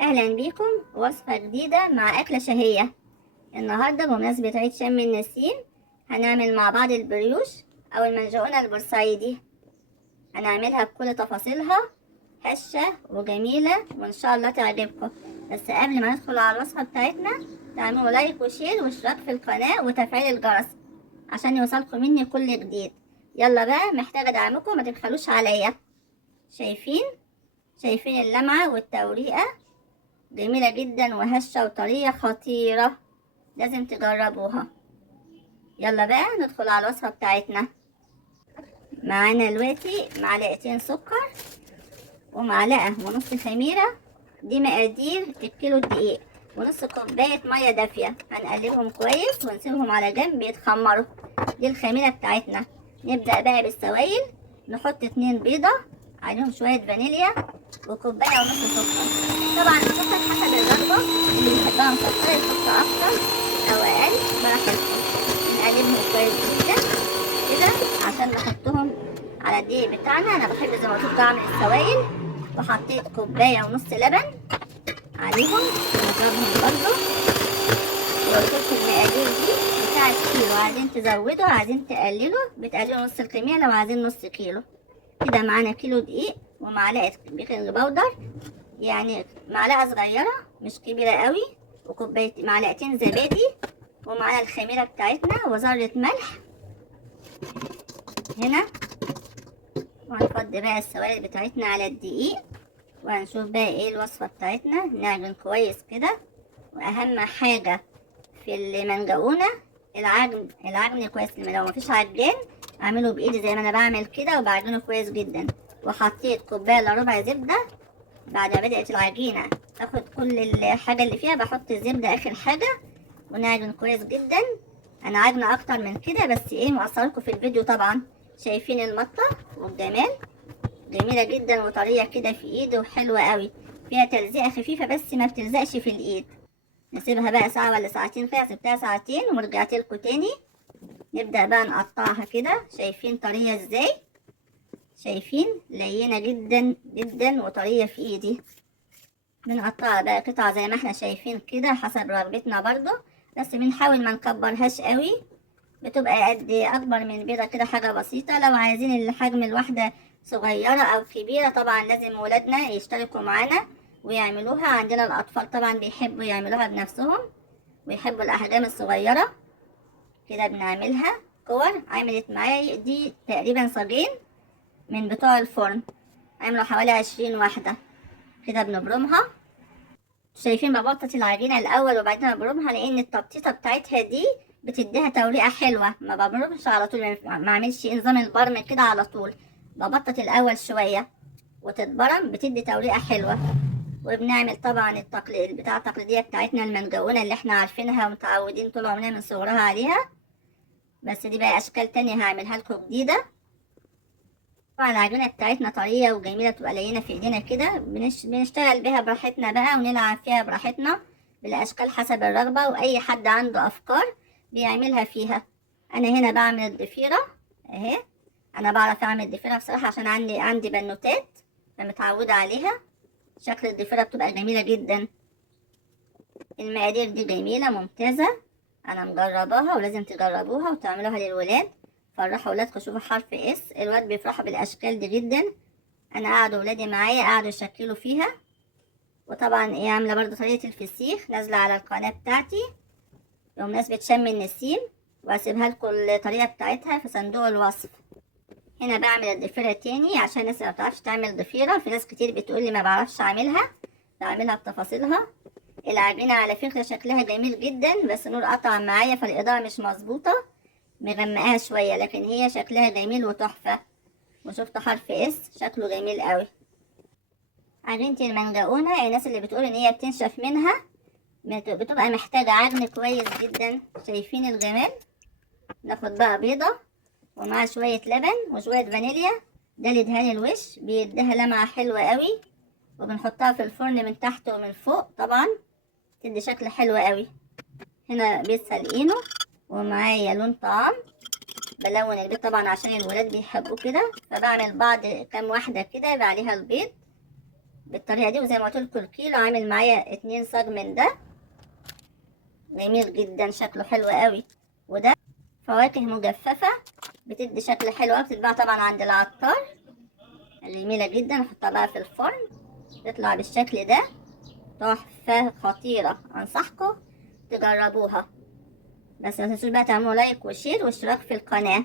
اهلا بيكم. وصفة جديدة مع اكلة شهية. النهاردة بمناسبة عيد شم النسيم هنعمل مع بعض البريوش او المنجقونة البورسعيدي. هنعملها بكل تفاصيلها، هشة وجميلة وان شاء الله تعجبكم. بس قبل ما ندخل على الوصفة بتاعتنا تعملوا لايك وشير واشتراك في القناة وتفعيل الجرس عشان يوصلكم مني كل جديد. يلا بقى، محتاجة دعمكم، ما تبخلوش عليا. شايفين اللمعة والتوريقة جميلة جدا وهشة وطرية خطيرة، لازم تجربوها. يلا بقى ندخل على الوصفة بتاعتنا. معانا دلوقتي معلقتين سكر ومعلقة ونص خميرة، دي مقادير الكيلو الدقيق، ونص كوباية مية دافية. هنقلبهم كويس ونسيبهم على جنب يتخمروا. دي الخميرة بتاعتنا. نبدأ بقى بالسوائل. نحط 2 بيضة عليهم شوية فانيليا وكوباية ونص سكر. طبعا السكر حسب الرغبة، اللي بيحبها مسكرة يحط أكتر أو أقل براحتكم. نقلبهم كويس جدا كده عشان نحطهم على الدقيق بتاعنا. أنا بحب زي ما قلت أعمل السوائل، وحطيت كوباية ونص لبن عليهم ونضربهم برضو. وقلت المقادير دي بتاعت كيلو، عايزين تزودوا عايزين تقللوا بتقللوا نص الكمية لو عايزين نص كيلو. كده معانا كيلو دقيق ومعلقة بيكنج باودر، يعني معلقة صغيرة مش كبيرة قوي، وكوباية معلقتين زبادي، ومعانا الخميرة بتاعتنا وذرة ملح هنا. وهنفضي بقى السوائل بتاعتنا على الدقيق وهنشوف بقى ايه الوصفة بتاعتنا. نعجن كويس كده، واهم حاجة في المنجقونة العجن كويس. لو مفيش عجان اعمله بايدي زي ما انا بعمل كده وبعجنه كويس جدا. وحطيت كوباية الا ربع زبدة. بعد ما بدأت العجينة تاخد كل الحاجة اللي فيها بحط الزبدة اخر حاجة ونعجن كويس جدا. انا عاجنة اكتر من كده بس ايه مقصركم في الفيديو طبعا. شايفين المطة والجمال، جميلة جدا وطرية كده في ايدي وحلوة قوي. فيها تلزيقة خفيفة بس ما بتلزقش في الايد. نسيبها بقى ساعة ولا ساعتين كده. سبتها ساعتين ورجعت لكم تاني. نبدأ بقى نقطعها كده. شايفين طرية ازاي؟ شايفين لينة جدا جدا وطرية في ايدي. بنقطعها بقى قطع زي ما احنا شايفين كده حسب رغبتنا برضو، بس بنحاول ما نكبرهاش قوي. بتبقى قد اكبر من بيضة كده، حاجة بسيطة. لو عايزين الحجم الواحدة صغيرة او كبيرة طبعا لازم ولادنا يشتركوا معانا ويعملوها. عندنا الاطفال طبعا بيحبوا يعملوها بنفسهم ويحبوا الاحجام الصغيرة. كده بنعملها كور. عملت معايا دي تقريبا صاجين من بتوع الفرن، عملوا حوالي 20 واحدة. كده بنبرمها. شايفين ببطط العجينة الأول وبعدين ببرمها، لأن التبطيطة بتاعتها دي بتديها توريقة حلوة. ما ببرمش على طول، ما اعملش نظام البرم كده على طول. ببطط الأول شوية وتتبرم، بتدي توريقة حلوة. وبنعمل طبعا التقليدية بتاعتنا المنجقونة اللي احنا عارفينها ومتعودين طول عمرنا من صغرها عليها. بس دي بقى أشكال تانية هعملها لكم جديدة. طبعا العجينة بتاعتنا طرية وجميلة، بتبقى لينة في ايدينا كده. بنشتغل بيها براحتنا بقى ونلعب فيها براحتنا بالاشكال حسب الرغبة. واي حد عنده افكار بيعملها فيها. انا هنا بعمل الضفيرة اهي. انا بعرف اعمل الضفيرة بصراحة عشان عندي بنوتات فمتعودة عليها. شكل الضفيرة بتبقى جميلة جدا. المقادير دي جميلة ممتازة، انا مجرباها ولازم تجربوها وتعملوها للولاد. فرحوا ولادكم. شوفوا حرف اس، الولاد بيفرحوا بالاشكال دي جدا. انا قعدوا ولادي معايا قعدوا يشكلوا فيها. وطبعا ايه عامله برضو طريقه الفسيخ نازله على القناه بتاعتي بمناسبه شم النسيم، وهسيبها لكم الطريقه بتاعتها في صندوق الوصف. هنا بعمل الضفيره تاني عشان الناس اللي ما بتعرفش تعمل ضفيره. في ناس كتير بتقول لي ما بعرفش اعملها، بعملها بتفاصيلها. العجينه على فكره شكلها جميل جدا، بس نور قطع معايا فالاضاءه مش مظبوطه، مغمقاها شويه، لكن هي شكلها جميل وتحفه. وشفت حرف اس شكله جميل قوي. عجينة المنجقونة الناس اللي بتقول ان هي بتنشف منها بتبقى محتاجة عجن كويس جدا. شايفين الجمال؟ ناخد بقى بيضة ومعها شوية لبن وشوية فانيليا، ده لدهان الوش بيديها لمعة حلوة قوي. وبنحطها في الفرن من تحت ومن فوق طبعا تدي شكل حلو قوي. هنا بيض سلقينه ومعايا لون طعام. بلون البيض طبعا عشان الولاد بيحبوا كده، فبعمل بعض كام واحدة كده يبقى عليها البيض. بالطريقة دي. وزي ما قلت لكم الكيلو عامل معايا 2 صاج من ده، جميل جدا شكله حلو قوي. وده فواكه مجففة بتدي شكل حلو قوي، بتتباع طبعا عند العطار، جميلة جدا. نحطها بقى في الفرن تطلع بالشكل ده، تحفة خطيرة، انصحكم تجربوها. بس ما تنسوش بقى تعملوا لايك وشير واشتراك في القناة.